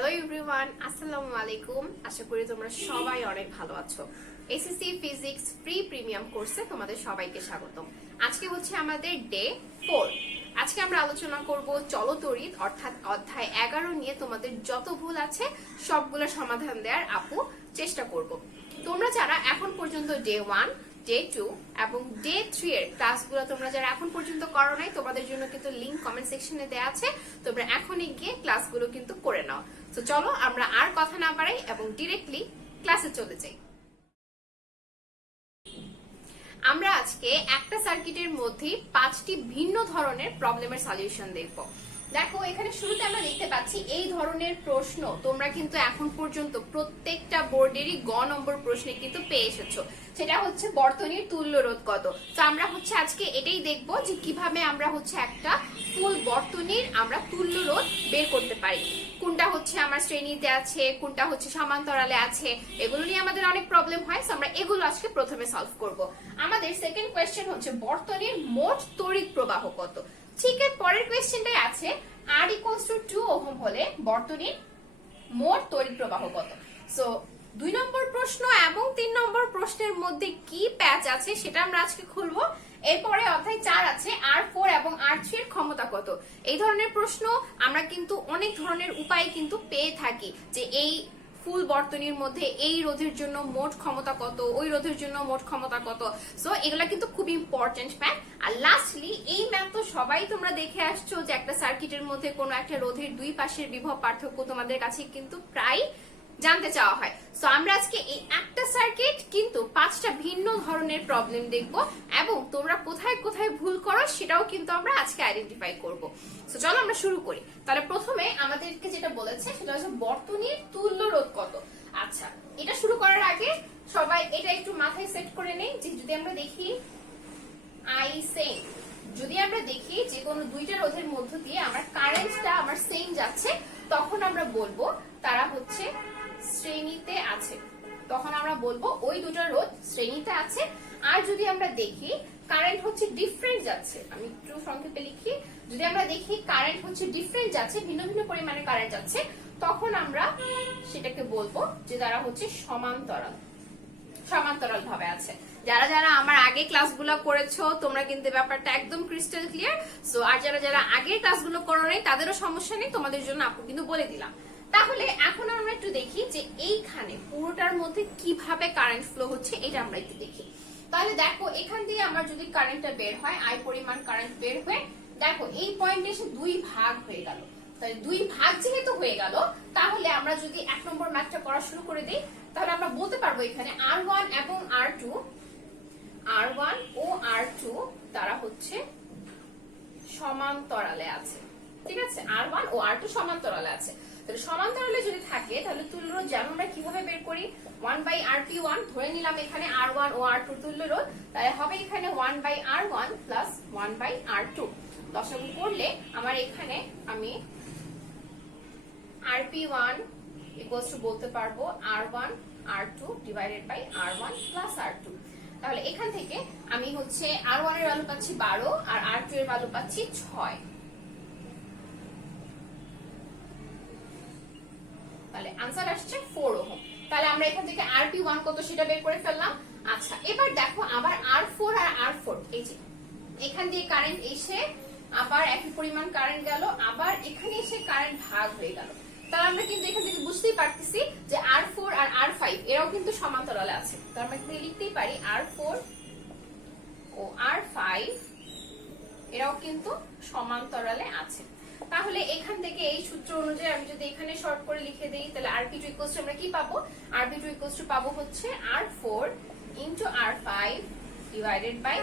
Hello everyone, আসসালামু আলাইকুম। আশা করি তোমরা সবাই অনেক ভালো আছো। এসএসসি ফিজিক্স প্রি প্রিমিয়াম কোর্সে তোমাদের সবাইকে স্বাগতম। আজকে হচ্ছে আমাদের ডে 4। আজকে আমরা আলোচনা করব চলতরিৎ অর্থাৎ অধ্যায় 11 নিয়ে। তোমাদের যত ভুল আছে সবগুলো সমাধান দেওয়ার আপু চেষ্টা করব। তোমরা যারা এখন পর্যন্ত ডে 1, ডে 2 এবং ডে 3 এর ক্লাসগুলো তোমরা যারা এখন পর্যন্ত করো নাই, তোমাদের জন্য কিন্তু লিংক কমেন্ট সেকশনে দেওয়া আছে। তোমরা এখনই গিয়ে ক্লাসগুলো কিন্তু করে নাও। তো চলো আমরা আর কথা না বাড়াই এবং ডিরেক্টলি ক্লাসে চলে যাই। আমরা আজকে একটা সার্কিটের মধ্যে 5টি ভিন্ন ধরনের প্রবলেমের সলিউশন দেখব। দেখো এখানে শুরুতে আমরা দেখতে পাচ্ছি এই ধরনের প্রশ্ন তোমরা কিন্তু এখন পর্যন্ত প্রত্যেকটা বোর্ডেরই গ নম্বর প্রশ্নে কিন্তু পেয়ে এসেছো। সেটা হচ্ছে বর্তনীর তুল্য রোধ কত। তো আমরা হচ্ছে আজকে এটাই দেখবো যে কিভাবে আমরা হচ্ছে একটা ফুল বর্তনীর আমরা তুল্য রোধ বের করতে পারি। কোনটা হচ্ছে আমার শ্রেণীতে আছে, কোনটা হচ্ছে সমান্তরালে আছে, এগুলো নিয়ে আমাদের অনেক প্রবলেম হয়। আমরা এগুলো আজকে প্রথমে সলভ করব। আমাদের সেকেন্ড কোয়েশ্চেন হচ্ছে বর্তনীর মোট তড়িৎ প্রবাহ কত। ঠিক এর পরের কোয়েশ্চেনটাই আছে R = 2 ওহম হলে বর্তনীর মোট তড়িৎ প্রবাহ কত। সো 2 নম্বর প্রশ্ন এবং 3 নম্বর প্রশ্নের মধ্যে কি প্যাচ আছে সেটা আমরা আজকে খুলবো। এরপরে অধ্যায় 4 আছে R4 এবং R3 এর ক্ষমতা কত। এই ধরনের প্রশ্ন আমরা কিন্তু অনেক ধরনের উপায় কিন্তু পেয়ে থাকি, যে এই ফুল বর্তনীর মধ্যে এই রোধের জন্য মোট ক্ষমতা কত, ওই রোধের জন্য মোট ক্ষমতা কত। সো এগুলা কিন্তু খুব ইম্পর্টেন্ট ম্যাথ। আর লাস্টলি এই ম্যাথ তো সবাই তোমরা দেখে আসছো যে একটা সার্কিটের মধ্যে কোনো একটা রোধের দুই পাশের বিভব পার্থক্য তোমাদের কাছে কিন্তু প্রায় জানতে চাওয়া হয়। সো আমরা আজকে এই একটা সার্কিট কিন্তু 5টা ভিন্ন ধরনের প্রবলেম দেখব এবং তোমরা কোথায় কোথায় ভুল করো সেটাও কিন্তু আমরা আজকে আইডেন্টিফাই করব। সো চলো আমরা শুরু করি। তাহলে প্রথমে আমাদেরকে যেটা বলেছে সেটা হচ্ছে বর্তনীর তুল্য রোধ কত। আচ্ছা, এটা শুরু করার আগে সবাই এটা একটু মাথায় সেট করে নেই যে যদি আমরা দেখি যদি আমরা দেখি যে কোনো দুইটা রোধের মধ্য দিয়ে আমার কারেন্টটা আমার সেম যাচ্ছে, তখন আমরা বলবো তারা হচ্ছে শ্রেণীতে আছে। তখন আমরা বলবো ওই দুটো রোধ শ্রেণীতে আছে। আর যদি আমরা দেখি কারেন্ট হচ্ছে ডিফারেন্ট যাচ্ছে, আমি একটু সংক্ষেপে লিখি, যদি আমরা দেখি কারেন্ট হচ্ছে ডিফারেন্ট যাচ্ছে, ভিন্ন ভিন্ন পরিমাণে কারেন্ট যাচ্ছে, তখন আমরা সেটাকে বলবো যে তারা হচ্ছে সমান্তরাল ভাবে আছে। যারা যারা আমার আগে ক্লাসগুলো করেছো তোমরা কিন্তু ব্যাপারটা একদম ক্রিস্টাল ক্লিয়ার। সো আর যারা যারা আগের ক্লাসগুলো করো নাই তাদেরও সমস্যা নেই, তোমাদের জন্য আপু কিন্তু বলে দিলাম। তাহলে এখন আমরা একটু দেখি যে এইখানে পুরোটার মধ্যে কিভাবে কারেন্ট ফ্লো হচ্ছে, এটা আমরা একটু দেখি। তাহলে দেখো এখান দিয়ে আমার যদি কারেন্টটা বের হয়, আই পরিমাণ কারেন্ট বের হয়ে দেখো এই পয়েন্টে এসে 2 ভাগ হয়ে গেল। তাহলে 2 ভাগ যেহেতু হয়ে গেল, তাহলে আমরা যদি 1 নম্বর ম্যাথটা করা শুরু করে দিই, তাহলে আমরা বলতে পারবো এখানে R1 এবং R1 ও R2 তারা হচ্ছে সমান্তরালে আছে। ঠিক আছে, R1 ও R2 সমান্তরালে আছে। তাহলে সমান্তরালে যদি থাকে তাহলে তুল্য রোধ যেমন আমরা কিভাবে বের করি, 1/RP1 ধরে নিলাম এখানে R1 ও R2 তুল্য রোধ, তাহলে হবে এখানে 1/R1 প্লাস 1/R2। দশমিক করলে আমার এখানে আমি RP1 ইকুয়ালস টু বলতে পারবো R1 R2 divided by R1 plus R2। তাহলে এখান থেকে আমি হচ্ছে R1 এর ভ্যালু পাচ্ছি 12 আর R2 এর ভ্যালু পাচ্ছি 6। তাহলে आंसर আসছে 4 ওহম। তাহলে আমরা এখান থেকে RP1 কত সেটা বের করে ফেললাম। আচ্ছা, এবার দেখো আবার R4 আর R4 এই যে এখান দিয়ে কারেন্ট এসে আবার একই পরিমাণ কারেন্ট গেল, আবার এখানে এসে কারেন্ট ভাগ হয়ে গেল। তাহলে আমরা কিন্তু এখান থেকে বুঝতেই পারতেছি যে R4 আর R5 এরাও কিন্তু সমান্তরালে আছে। তো আমরা এখানে লিখতেই পারি R4 ও R5 এরাও কিন্তু সমান্তরালে আছে। তাহলে এখান থেকে এই সূত্র অনুযায়ী আমি যদি এখানে শর্ট করে লিখে দেই, তাহলে RP2 ইকুয়ালস টু আমরা কি পাবো, RP2 ইকুয়ালস টু পাবো হচ্ছে R4 into R5 divided by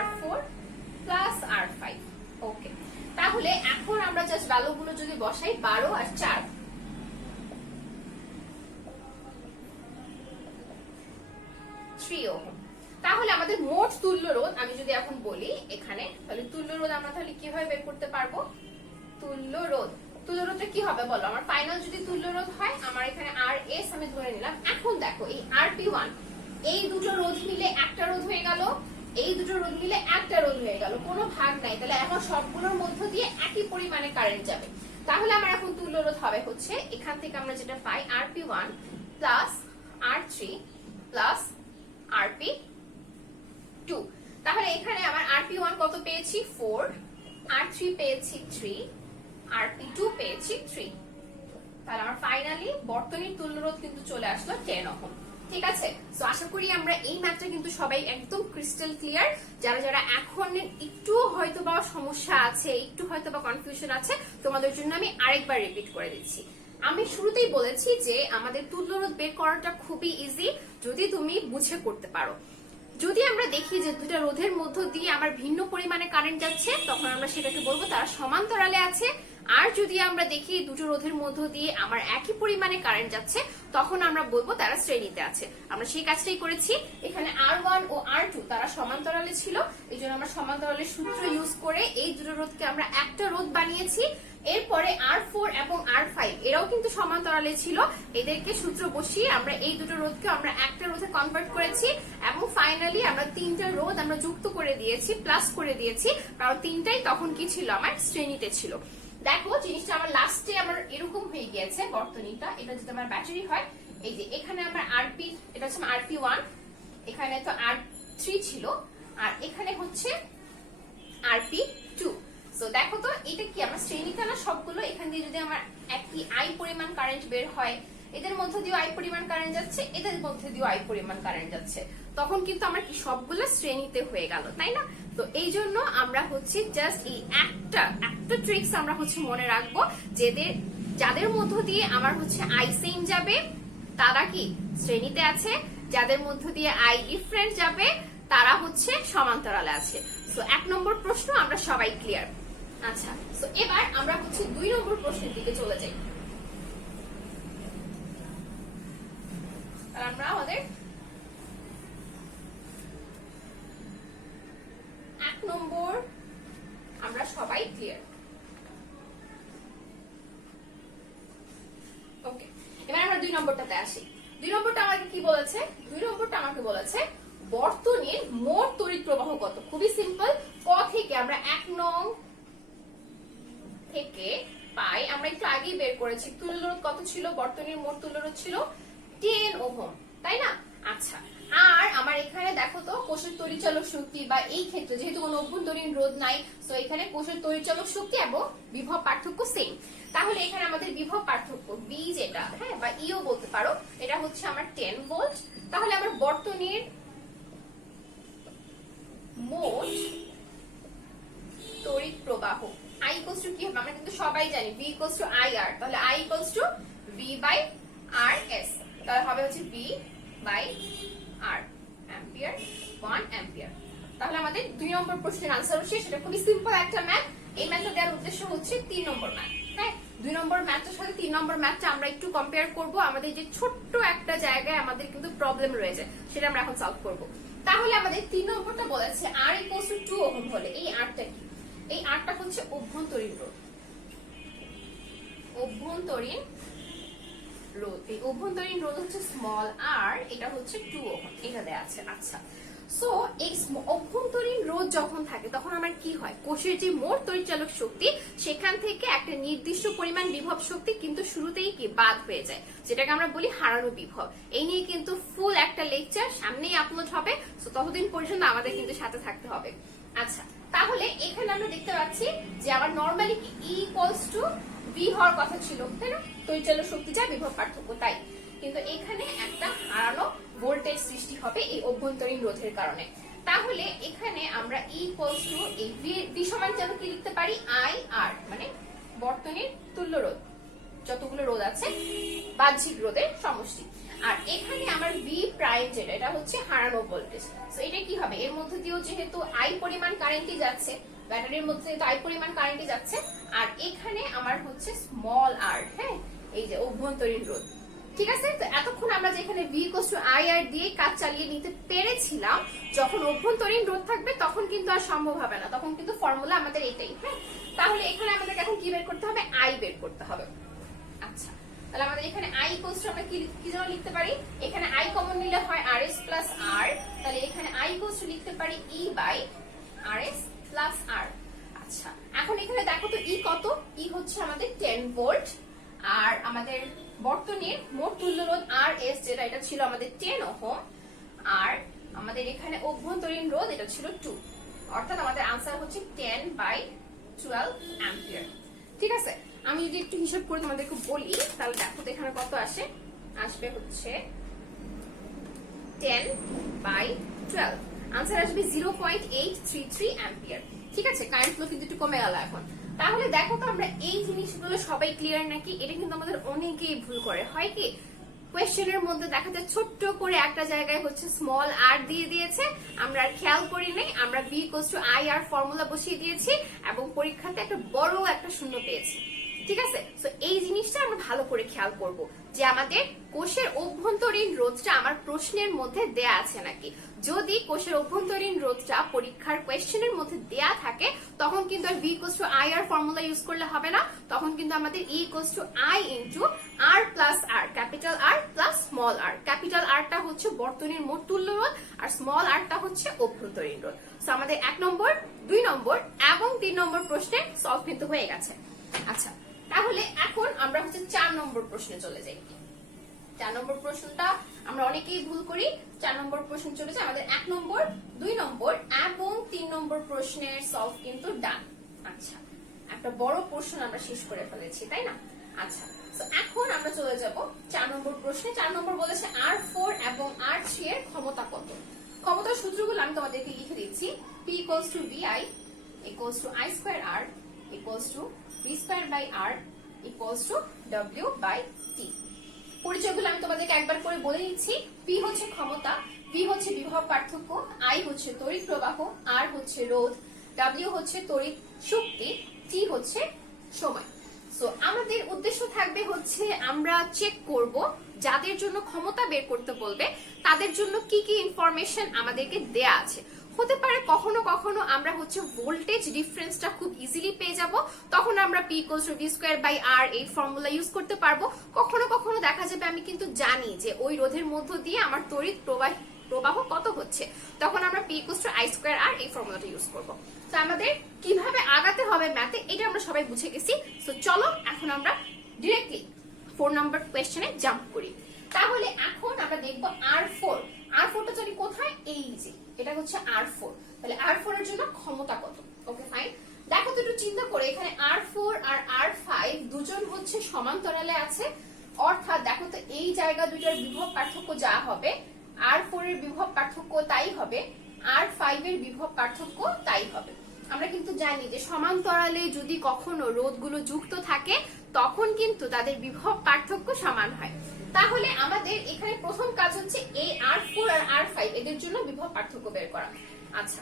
R4 plus R5। Okay, তাহলে এখন আমরা জাস্ট ভ্যালুগুলো যদি বসাই 12 আর 4, ওহম। তাহলে আমাদের মোট তুল্য রোধ আমি যদি এখন বলি এখানে, তাহলে তুল্য রোধ আমরা তাহলে কিভাবে বের করতে পারবো। তুল্য রোধটা কি হবে বলো, আমার ফাইনাল যদি তুল্য রোধ হয়, আমার এখানে RS আমি ধরে নিলাম। এখন দেখো এই RP1 এই দুটো রোধ মিলে একটা রোধ হয়ে গেল, এই দুটো রোধ মিলে একটা রোধ হয়ে গেল, কোনো ভাগ নাই। তাহলে এখন সবগুলোর মধ্য দিয়ে একই পরিমাণে কারেন্ট যাবে। তাহলে আমার এখন তুল্য তুল্য রোধ হবে হচ্ছে এখান থেকে আমরা যেটা পাই RP1 plus R3 plus RP2। তাহলে এখানে আমার RP1 কত পেয়েছি 4, R3 পেয়েছি 3, RP2 পেয়েছি 3। তাহলে আমার ফাইনালি বর্তনীর তুল্য রোধ কিন্তু চলে আসলো 10 ওহম। ঠিক আছে, সো আশা করি আমরা এই ম্যাথটা কিন্তু সবাই একদম ক্রিস্টাল ক্লিয়ার। যারা যারা এখন একটু হয়তো বা সমস্যা আছে, একটু হয়তো বা কনফিউশন আছে, তোমাদের জন্য আমি আরেকবার রিপিট করে দিচ্ছি। আমি শুরুতেই বলেছি যে আমাদের তুল্য রোধ বের করাটা খুবই ইজি যদি তুমি বুঝে করতে পারো। যদি আমরা দেখি যে দুটা রোধের মধ্য দিয়ে আমার ভিন্ন পরিমাণে কারেন্ট যাচ্ছে, তখন আমরা সেটাকে বলবো তারা সমান্তরালে আছে। আর যদি আমরা দেখি দুটো রোধের মধ্য দিয়ে আমার একই পরিমাণে কারেন্ট যাচ্ছে, তখন আমরা বলবো তারা শ্রেণীতে আছে। আমরা সেই কাজটাই করেছি। এখানে R1 ও R2 তারা সমান্তরালে ছিল, এই জন্য আমরা সমান্তরালের সূত্র ইউজ করে এই দুটো রোধকে আমরা একটা রোধ বানিয়েছি। এরপরে R4 এবং R5 এরাও কিন্তু সমান্তরালে ছিল, এদেরকে সূত্র বসিয়ে আমরা এই দুটো রোধকে আমরা একটা রোধে কনভার্ট করেছি এবং ফাইনালি আমরা তিনটা রোধ আমরা যুক্ত করে দিয়েছি, প্লাস করে দিয়েছি, কারণ তিনটাই তখন কি ছিল, আমার শ্রেণীতে ছিল। দেখো জিনিসটা আমার লাস্টে আমার এরকম হয়ে গিয়েছে বর্তনীটা। এটা যদি আমার ব্যাটারি হয়, এই যে এখানে আমার এটা হচ্ছে RP1, এখানে তো R3 ছিল, আর এখানে হচ্ছে RP2। সো দেখো তো এটা কি আমার শ্রেণীতে না সবগুলো। এখান দিয়ে যদি আমার একই আই পরিমাণ কারেন্ট বের হয়, এদের মধ্যে দিয়ে আই পরিমাণ কারেন্ট যাচ্ছে, এদের মধ্যে দিয়ে আই পরিমাণ কারেন্ট যাচ্ছে, তখন কিন্তু আমার কি সবগুলো শ্রেণীতে হয়ে গেল, তাই না? তো এই জন্য আমরা হচ্ছে জাস্ট এই একটা ট্রিক্স আমরা হচ্ছে মনে রাখবো, যাদের মধ্য দিয়ে আমার হচ্ছে আই সেম যাবে তারা কি শ্রেণীতে আছে, যাদের মধ্য দিয়ে আই ডিফারেন্ট যাবে তারা হচ্ছে সমান্তরালে আছে। সো 1 নম্বর প্রশ্ন আমরা সবাই ক্লিয়ার। আচ্ছা, সো এবার আমরা হচ্ছে 2 নম্বর প্রশ্নের দিকে চলে যাই। আমরা আমাদের 1 নম্বর আমরা সবাই ক্লিয়ার। ওকে, এবার আমরা 2 নম্বরটাতে আসি। 2 নম্বরটা আমাকে কি বলেছে? 2 নম্বরটা আমাকে বলেছে বর্তনীর মোট তড়িৎ প্রবাহ কত। খুবই সিম্পল, ক থেকে আমরা 1 নং থেকে পাই, আমরা একটু আগেই বের করেছি তুল্য রোধ কত ছিল, বর্তনীর মোট তুল্য রোধ ছিল 10 ওহম, তাই না? আচ্ছা, আর আমার এখানে দেখো তো কোষের তড়িৎচালক শক্তি, বা এই ক্ষেত্রে যেহেতু কোনো অভ্যন্তরীণ রোধ নাই, সো এখানে কোষের তড়িৎচালক শক্তি এবং বিভব পার্থক্য সেম। তাহলে এখানে আমাদের বিভব পার্থক্য বি যেটা, হ্যাঁ, বা ইও বলতে পারো, এটা হচ্ছে আমার 10 ভোল্ট। তাহলে আমার বর্তনীর মোট তড়িৎ প্রবাহ I equals to কি হবে? আমরা কিন্তু সবাই জানি V equals to IR, তাহলে I equals to V by RS, তাহলে হবে হচ্ছে V by R, ampere 1 ampere. তাহলে আমাদের 2 নম্বর প্রশ্নের আনসার হচ্ছে, সেটা খুবই সিম্পল একটা ম্যাথ। এই ম্যাথটা দেওয়ার উদ্দেশ্য হচ্ছে 3 নম্বর ম্যাথ, হ্যাঁ। 2 নম্বর ম্যাথটার সাথে 3 নম্বর ম্যাথটা আমরা একটু কম্পেয়ার করব। আমাদের যে ছোট্ট একটা জায়গায় আমাদের কিন্তু প্রবলেম রয়েছে, সেটা আমরা এখন সলভ করব। তাহলে আমাদের 3 নম্বরটা বলেছে R equals to 2 ওহম হলে এই Rটা কি? এই Rটা হচ্ছে অভ্যন্তরীণ রোধ। অভ্যন্তরীণ রোধ, এই অভ্যন্তরীণ রোধ হচ্ছে স্মল r, এটা হচ্ছে 2 ওহম, এটা দেয়া আছে। আচ্ছা, সো এই অভ্যন্তরীণ রোধ যখন থাকে তখন আমার কি হয়, কোষের যে মোট তড়িৎচালক শক্তি সেখান থেকে একটা নির্দিষ্ট পরিমাণ বিভব শক্তি কিন্তু শুরুতেই কি বাদ হয়ে যায়, যেটাকে আমরা বলি হারানো বিভব। এই নিয়ে কিন্তু ফুল একটা লেকচার সামনেই আপলোড হবে, সো ততদিন পর্যন্ত আমাদের কিন্তু সাথে থাকতে হবে। আচ্ছা, তাহলে এখানে আমরা দেখতে পাচ্ছি যে আমার নরমালি কি E ইকুয়ালস টু V হওয়ার কথা ছিল, তাই না? তড়িৎচালক শক্তি যা বিভব পার্থক্য তাই, কিন্তু এখানে একটা হারানো ভোল্টেজ সৃষ্টি হবে এই অভ্যন্তরীণ রোধের কারণে। তাহলে এখানে আমরা E ইকুয়ালস টু এই V সমান যেন কি লিখতে পারি, IR, মানে বর্তনীর তুল্য রোধ, যতগুলো রোধ আছে বাহ্যিক রোধের সমষ্টি। আর এখানে আমার V প্রাইম যেটা, এটা হচ্ছে হারানো ভোল্টেজ। সো এটা কি হবে, এর মধ্যে দিয়েও যেহেতু I পরিমাণ কারেন্টই যাচ্ছে, ব্যাটারির মধ্যে যেহেতু I পরিমাণ কারেন্টই যাচ্ছে, আর এখানে আমার হচ্ছে স্মল r, হ্যাঁ, এই যে অভ্যন্তরীণ রোধ। ঠিক আছে, তো এতক্ষণ আমরা যেখানে V equals to IR দিয়ে কাজ চালিয়ে নিতে পেরেছিলাম, যখন অভ্যন্তরীণ রোধ থাকবে তখন কিন্তু আর সম্ভব হবে না, তখন কিন্তু ফর্মুলা আমাদের এটাই, হ্যাঁ। তাহলে এখানে আমাদের এখন কি বের করতে হবে, I বের করতে হবে। আচ্ছা, তাহলে আমাদের এখানে I equals to আমরা কি যেন লিখতে পারি, এখানে I কমন নিলে হয় RS plus R, তাহলে এখানে I equals to লিখতে পারি E by RS plus R। আচ্ছা, এখন এখানে দেখো তো E কত, E হচ্ছে আমাদের 10 ভোল্ট, আর আমাদের বর্তনীর মোট তুল্য রোধ আর এস যেটা এটা ছিল আমাদের 10 ওহম, আর আমাদের এখানে অভ্যন্তরীণ রোধ এটা ছিল 2, অর্থাৎ আমাদের আনসার হচ্ছে 10/12 অ্যাম্পিয়ার। ঠিক আছে, আমি যদি একটু হিসাব করে তোমাদেরকে বলি তাহলে দেখো তো এখানে কত আসবে হচ্ছে 10/12, আনসার আসবে 0.833 অ্যাম্পিয়ার। ঠিক আছে, কারেন্ট ফ্লো কিন্তু একটু কমে গেল এখন। তাহলে দেখো তো আমরা এই জিনিসগুলো সবাই ক্লিয়ার নাকি? এটা কিন্তু আমাদের অনেকেই ভুল করে। হয় কি, কোয়েশ্চেনের মধ্যে দেখা যায় ছোট্ট করে একটা জায়গায় হচ্ছে স্মল আর দিয়ে দিয়েছে, আমরা আর খেয়াল করি নাই, আমরা B equals to I R formula বসিয়ে দিয়েছি এবং পরীক্ষাতে একটা বড় একটা শূন্য পেয়েছি। ঠিক আছে, তো এই জিনিসটা আমরা ভালো করে খেয়াল করব যে আমাদের কোষের অভ্যন্তরীণ রোধটা আমার প্রশ্নের মধ্যে দেয়া আছে নাকি। যদি কোষের অভ্যন্তরীণ রোধটা পরীক্ষার কোয়েশ্চেনের মধ্যে দেয়া থাকে তখন কিন্তু আর V equals to I R formula use করলে হবে না, তখন কিন্তু আমাদের E equals to I into R plus r, capital R plus small r. Capital আরটা হচ্ছে বর্তনীর মোট তুল্য রোধ আর স্মল আরটা হচ্ছে অভ্যন্তরীণ রোধ। সো আমাদের 1 নম্বর, 2 নম্বর এবং 3 নম্বর প্রশ্নে সলভ কিন্তু হয়ে গেছে। আচ্ছা, তাহলে এখন আমরা হচ্ছে 4 নম্বর প্রশ্নে চলে যাই। 4 নম্বর প্রশ্নটা আমরা অনেকেই ভুল করি। 4 নম্বর প্রশ্ন চলে যায় আমাদের 1 নম্বর, 2 নম্বর এবং 3 নম্বর প্রশ্নের সলভ কিন্তু ডান। আচ্ছা, একটা বড় প্রশ্ন আমরা শেষ করে ফেলেছি, তাই না? আচ্ছা, তো এখন আমরা চলে যাব 4 নম্বর প্রশ্নে। 4 নম্বর বলেছে R4 এবং R3 এর ক্ষমতা কত। ক্ষমতার সূত্রগুলো আমি তোমাদেরকে লিখে দিচ্ছি। P equals to VI equals to I square R equals to V square by R equals to W by T। পরিচয়গুলো আমি তোমাদেরকে একবার করে বলে দিচ্ছি। P হচ্ছে ক্ষমতা, V হচ্ছে বিভব পার্থক্য, I হচ্ছে তড়িৎ প্রবাহ, R হচ্ছে রোধ, W হচ্ছে তড়িৎ শক্তি, T হচ্ছে সময়। সো আমাদের উদ্দেশ্য থাকবে হচ্ছে আমরা চেক করব যাদের জন্য ক্ষমতা বের করতে বলবে তাদের জন্য কি কি ইনফরমেশন আমাদেরকে দেয়া আছে। হতে পারে কখনো কখনো আমরা হচ্ছে ভোল্টেজ ডিফারেন্সটা খুব ইজিলি পেয়ে যাব, তখন আমরা P equals to V square by R এই ফর্মুলা ইউজ করতে পারবো। কখনো কখনো দেখা যাবে আমি কিন্তু জানি যে ওই রোধের মধ্য দিয়ে আমার তড়িৎ প্রবাহ কত হচ্ছে, তখন আমরা P equals to I square R এই ফর্মুলাটা ইউজ করব। তো আমাদের কিভাবে আগাতে হবে ম্যাথে এটা আমরা সবাই বুঝে গেছি। সো চলো এখন আমরা ডিরেক্টলি 4 নাম্বার কোয়েশ্চেনে জাম্প করি। তাহলে এখন আমরা দেখব R4। R4টা জানি কোথায়, এই যে এটা হচ্ছে R4। তাহলে R4 এর জন্য ক্ষমতা কত। ওকে ফাইন, দেখো তো একটু চিন্তা করে, এখানে R4 আর R5 দুজন হচ্ছে সমান্তরালে আছে, অর্থাৎ দেখো তো এই জায়গা দুইটার বিভব পার্থক্য যা হবে R4 এর বিভব পার্থক্য তাই হবে, R5 এর বিভব পার্থক্য তাই হবে। আমরা কিন্তু জানি যে সমান্তরালে যদি কখনো রোধগুলো যুক্ত থাকে তখন কিন্তু তাদের বিভব পার্থক্য সমান হয়। তাহলে আমাদের এখানে প্রথম কাজ হচ্ছে এই R4 আর R5 এদের জন্য বিভব পার্থক্য বের করা। আচ্ছা,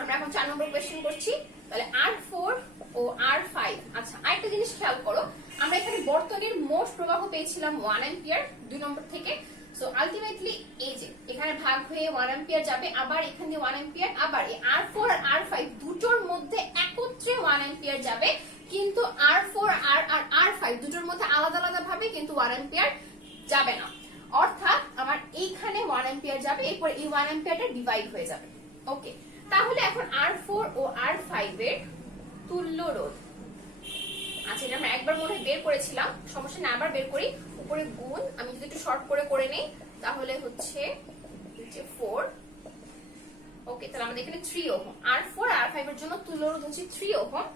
আমরা এখন 4 নম্বর কোশ্চেন করছি। তাহলে R4 ও R5। আচ্ছা, আরেকটা জিনিস খেয়াল করো, আমরা এখানে বর্তনীর মোট প্রবাহ পেয়েছিলাম 1 অ্যাম্পিয়ার 2 নম্বর থেকে। সো আলটিমেটলি এই যে এখানে ভাগ হয়ে 1 অ্যাম্পিয়ার যাবে, আবার এখানে 1 অ্যাম্পিয়ার, আবার এই R4 আর R5 দুটোর মধ্যে একত্রে 1 অ্যাম্পিয়ার যাবে, কিন্তু R4 আর R5 দুটোর মধ্যে আলাদা আলাদা ভাবে কিন্তু 1 অ্যাম্পিয়ার যাবে না। অর্থাৎ আমার এইখানে 1 অ্যাম্পিয়ার যাবে, এরপর এই 1 অ্যাম্পিয়ারটা ডিভাইড হয়ে যাবে। ওকে, তাহলে এখন R4 ও R5 এর তুল্য রোধ। আচ্ছা, এটা আমরা একবার মনে হয় বের করেছিলাম, সমস্যা না, আবার বের করি। উপরে গুণ, আমি যদি একটু শর্ট করে নেই তাহলে হচ্ছে 4। ওকে, তাহলে আমাদের এখানে 3 ওহম। R4 আর R5 এর জন্য তুল্য রোধ হচ্ছে 3 ওহম।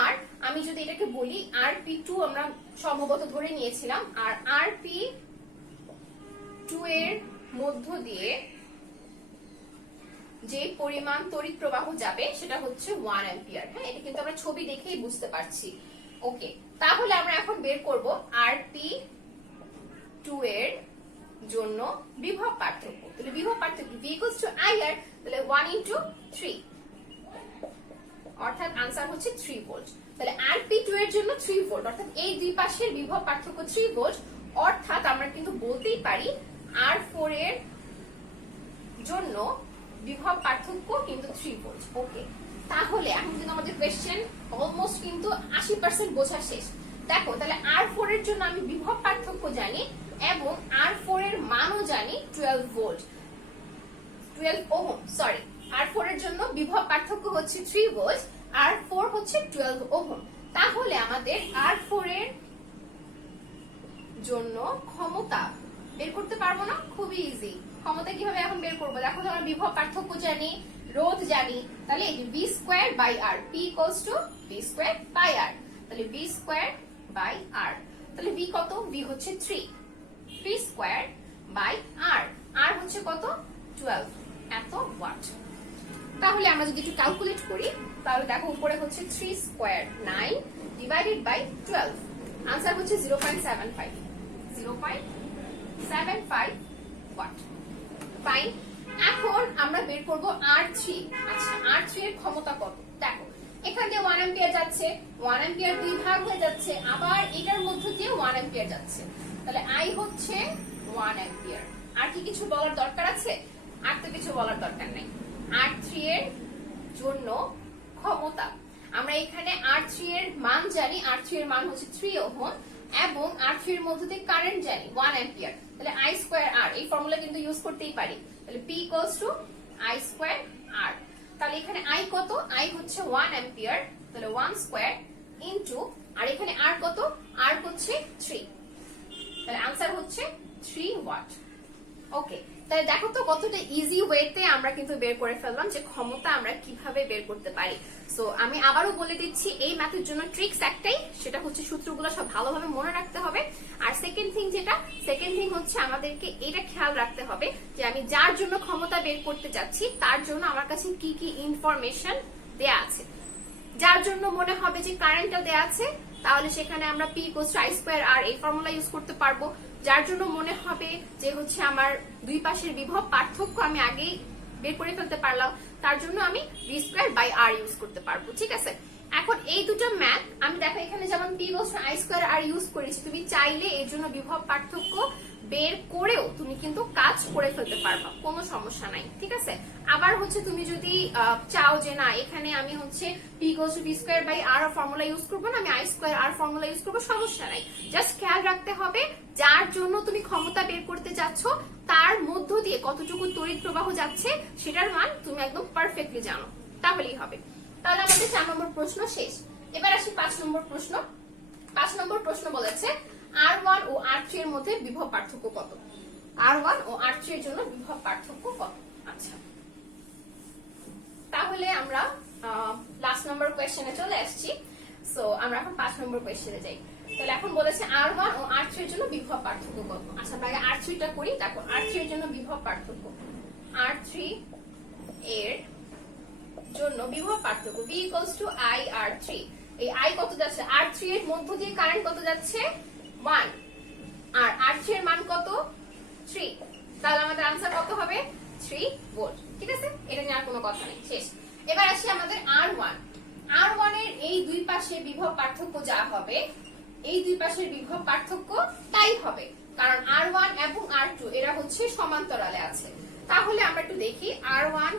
আর আমি যদি এটাকে বলি RP2 আমরা সম্ভবত ধরে নিয়েছিলাম, আর RP2 এর মধ্য দিয়ে যে পরিমাণ তড়িৎ প্রবাহ যাবে সেটা হচ্ছে 1 অ্যাম্পিয়ার। হ্যাঁ, এটা কিন্তু আমরা ছবি দেখেই বুঝতে পারছি। ওকে, তাহলে আমরা এখন বের করব RP2 এর জন্য বিভব পার্থক্য। তাহলে বিভব পার্থক্য V equals to IR, তাহলে 1 into 3, অর্থাৎ आंसर হচ্ছে 3 ভোল্ট। তাহলে RP2 এর জন্য 3 ভোল্ট, অর্থাৎ এই দুই পাশের বিভব পার্থক্য 3 ভোল্ট, অর্থাৎ আমরা কিন্তু বলতেই পারি R4 এর জন্য বিভব পার্থক্য কিন্তু 3 ভোল্ট। ওকে, তাহলে এখন কিন্তু আমাদের কোশ্চেন অলমোস্ট কিন্তু 80% বোঝা শেষ। দেখো, তাহলে R4 এর জন্য আমি বিভব পার্থক্য জানি এবং R4 এর মানও জানি 12 ভোল্ট, 12 ওহম। সরি, R4 এর জন্য বিভব পার্থক্য হচ্ছে 3 ভোল্ট, R4 হচ্ছে 12 ওহম। তাহলে আমাদের R4 এর জন্য ক্ষমতা বের করতে পারবো না? খুবই ইজি। ক্ষমতা কিভাবে এখন বের করবো? দেখো তো আমরা বিভব পার্থক্য জানি, রোধ জানি, তাহলে V square by R, P equals to V square by R, তাহলে ভি স্কোয়ার বাই আর, তাহলে ভি কত? ভি হচ্ছে 3, ভি স্কোয়ার বাই আর, আর হচ্ছে কত? 12 এত ওয়াট। তাহলে আমরা যদি একটু ক্যালকুলেট করি তাহলে দেখো উপরে হচ্ছে 3 স্কোয়ার 9 ডিভাইডেড বাই 12, আনসার হচ্ছে 0.75, 0.75 ওয়াট। ফাইন। এখন আমরা বের করব R3। আচ্ছা, R3 এর ক্ষমতা কত? দেখো এখান দিয়ে 1 অ্যাম্পিয়ার যাচ্ছে, 1 অ্যাম্পিয়ার দুই ভাগ হয়ে যাচ্ছে, আবার এটার মধ্য দিয়ে 1 অ্যাম্পিয়ার যাচ্ছে, তাহলে I হচ্ছে 1 অ্যাম্পিয়ার। আর কি কিছু বলার দরকার আছে? আর তো কিছু বলার দরকার নাই। R3 এর জন্য ক্ষমতা, আমরা এখানে R3 এর মান জানি, R3 এর মান হচ্ছে 3 ওহম, এবং R3 এর মধ্যে দিয়ে কারেন্ট জানি 1 অ্যাম্পিয়ার, তাহলে I স্কয়ার R, এই ফর্মুলা কিন্তু ইউজ করতেই পারি, তাহলে P equals two I square R। তাহলে এখানে I কত? I হচ্ছে 1 অ্যাম্পিয়ার, তাহলে 1 স্কয়ার ইনটু, আর এখানে R কত? R হচ্ছে 3, তাহলে आंसर হচ্ছে 3 ওয়াট। ওকে, তাহলে দেখো তো কতটা ইজি ওয়েতে আমরা কিন্তু বের করে ফেললাম যে ক্ষমতা আমরা কিভাবে বের করতে পারি। সো আমি আবারও বলে দিচ্ছি, এই ম্যাথের জন্য ট্রিক্স একটাই, সেটা হচ্ছে সূত্রগুলো সব ভালোভাবে মনে রাখতে হবে। আর সেকেন্ড থিং হচ্ছে আমাদেরকে এটা খেয়াল রাখতে হবে যে আমি যার জন্য ক্ষমতা বের করতে যাচ্ছি তার জন্য আমার কাছে কি কি ইনফরমেশন দেয়া আছে। যার জন্য মনে হবে যে কারেন্টটা দেয়া আছে, তাহলে সেখানে আমরা P equals two I square R এই ফর্মুলা ইউজ করতে পারবো। যার জন্য মনে হবে যে হচ্ছে আমার দুই পাশের বিভব পার্থক্য আমি আগেই বের করে ফেলতে পারলাম, তার জন্য আমি V square by R use করতে পারবো। ঠিক আছে, এখন এই দুটো ম্যাথ আমি দেখো এখানে যেমন P equals two I square R use করেছি, তুমি চাইলে এর জন্য বিভব পার্থক্য বের করেও তুমি কিন্তু কাজ করে ফেলতে পারবা, কোনো সমস্যা নাই। ঠিক আছে, আবার হচ্ছে তুমি যদি চাও যে না এখানে আমি হচ্ছে P equals to V square by R formula use করবো না, আমি I square R formula use করবো, সমস্যা নাই। জাস্ট খেয়াল রাখতে হবে যার জন্য তুমি ক্ষমতা বের করতে যাচ্ছ তার মধ্য দিয়ে কতটুকু তড়িৎ প্রবাহ যাচ্ছে সেটার মান তুমি একদম পারফেক্টলি জানো, তাহলেই হবে। তাহলে আমাদের 4 নম্বর প্রশ্ন শেষ। এবার আসি 5 নম্বর প্রশ্ন। 5 নম্বর প্রশ্ন বলেছে R1 ও R3 এর মধ্যে বিভব পার্থক্য কত? R1 ও R3 এর জন্য বিভব পার্থক্য কত? আচ্ছা, তাহলে আমরা লাস্ট নম্বর কোশ্চেনে চলে আসছি। সো আমরা এখন 5 নম্বর কোশ্চেনে যাই। তাহলে এখন বলেছে R1 ও R3 এর জন্য বিভব পার্থক্য কত? আচ্ছা, আমরা আগে R3 টা করি। দেখো R3 এর জন্য বিভব পার্থক্য, R3 এর জন্য বিভব পার্থক্য V equals to I R3। এই I কত যাচ্ছে? R3 এর মধ্য দিয়ে কারেন্ট কত যাচ্ছে? 1, আর R3 এর মান কত? 3, তাহলে আমাদের आंसर কত হবে? 3 ভোল্ট। ঠিক আছে, এটা নিয়ে আর কোনো কথা নেই, শেষ। এবার আসি আমাদের R1। R1 এর এই দুই পাশে বিভব পার্থক্য যা হবে, এই দুই পাশের বিভব পার্থক্য তাই হবে, কারণ R1 এবং R2 এরা হচ্ছে সমান্তরালে আছে। তাহলে আমরা একটু দেখি R1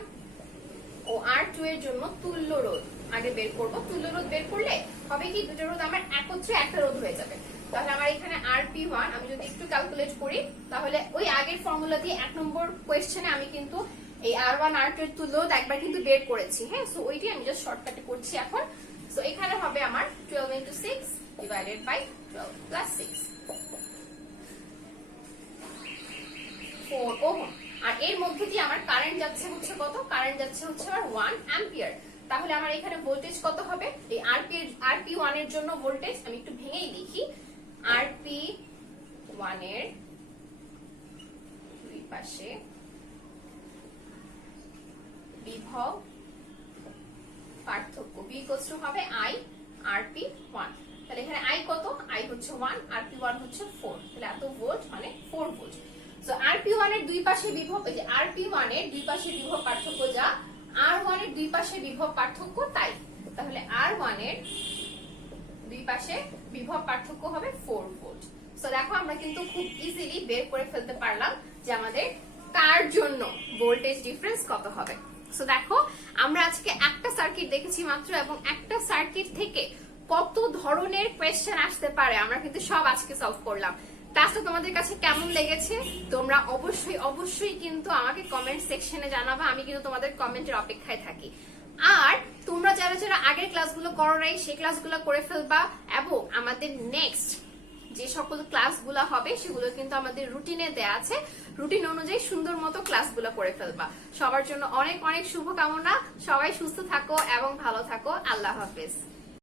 ও R2 এর জন্য তুল্য রোধ আগে বের করব। তুল্য রোধ বের করলে হবে কি, দুটো রোধ আমার একত্রে একটা রোধ হয়ে যাবে। তাহলে আমার এখানে RP1 আমি যদি একটু ক্যালকুলেট করি, তাহলে ওই আগের ফর্মুলা দিয়ে 1 নম্বর কোশ্চেনে আমি কিন্তু এই R1 R2 এর তুল্য রোধ একবার কিন্তু বের করেছি। হ্যাঁ, সো ওইটি আমি জাস্ট শর্টকাটে করছি এখন। সো এখানে হবে আমার 12 into 6 divided by 12 plus 6, 4 ohm. আর এর মধ্যে দিয়ে আমার কারেন্ট যাচ্ছে হচ্ছে কত? কারেন্ট যাচ্ছে হচ্ছে আমার 1 অ্যাম্পিয়ার। তাহলে আমার এখানে ভোল্টেজ কত হবে? এই RP1 এর জন্য ভোল্টেজ আমি একটু ভেঙেই লিখি। RP1 এর দুই পাশে বিভব পার্থক্য V ইকুয়ালস টু হবে I RP1। তাহলে এখানে I কত? I হচ্ছে 1, RP1 হচ্ছে 4, তাহলে এত ভোল্ট মানে 4 ভোল্ট। সো RP1 এর দুই পাশে বিভব, এই যে RP1 এর দুই পাশে বিভব পার্থক্য যা R1 এর দুই পাশে বিভব পার্থক্য তাই, তাহলে R1 এর দুই পাশে বিভব পার্থক্য হবে 4 ভোল্ট। সো দেখো আমরা কিন্তু খুব ইজিলি বের করে ফেলতে পারলাম যে আমাদের কার জন্য ভোল্টেজ ডিফারেন্স কত হবে। সো দেখো আমরা আজকে একটা সার্কিট দেখেছি মাত্র, এবং একটা সার্কিট থেকে কত ধরনের কোয়েশ্চেন আসতে পারে আমরা কিন্তু সব আজকে সলভ করলাম। ক্লাসটা তোমাদের কাছে কেমন লেগেছে তোমরা অবশ্যই কিন্তু আমাকে কমেন্ট সেকশনে জানাবা, আমি কিন্তু তোমাদের কমেন্টের অপেক্ষায় থাকি। আর তোমরা যারা যারা আগের ক্লাসগুলো করো নাই সেই ক্লাসগুলো করে ফেলবা, এবং আমাদের নেক্সট যে সকল ক্লাসগুলো হবে সেগুলো কিন্তু আমাদের রুটিনে দেয়া আছে, রুটিন অনুযায়ী সুন্দর মতো ক্লাসগুলো করে ফেলবা। সবার জন্য অনেক অনেক শুভকামনা, সবাই সুস্থ থাকো এবং ভালো থাকো। আল্লাহ হাফেজ।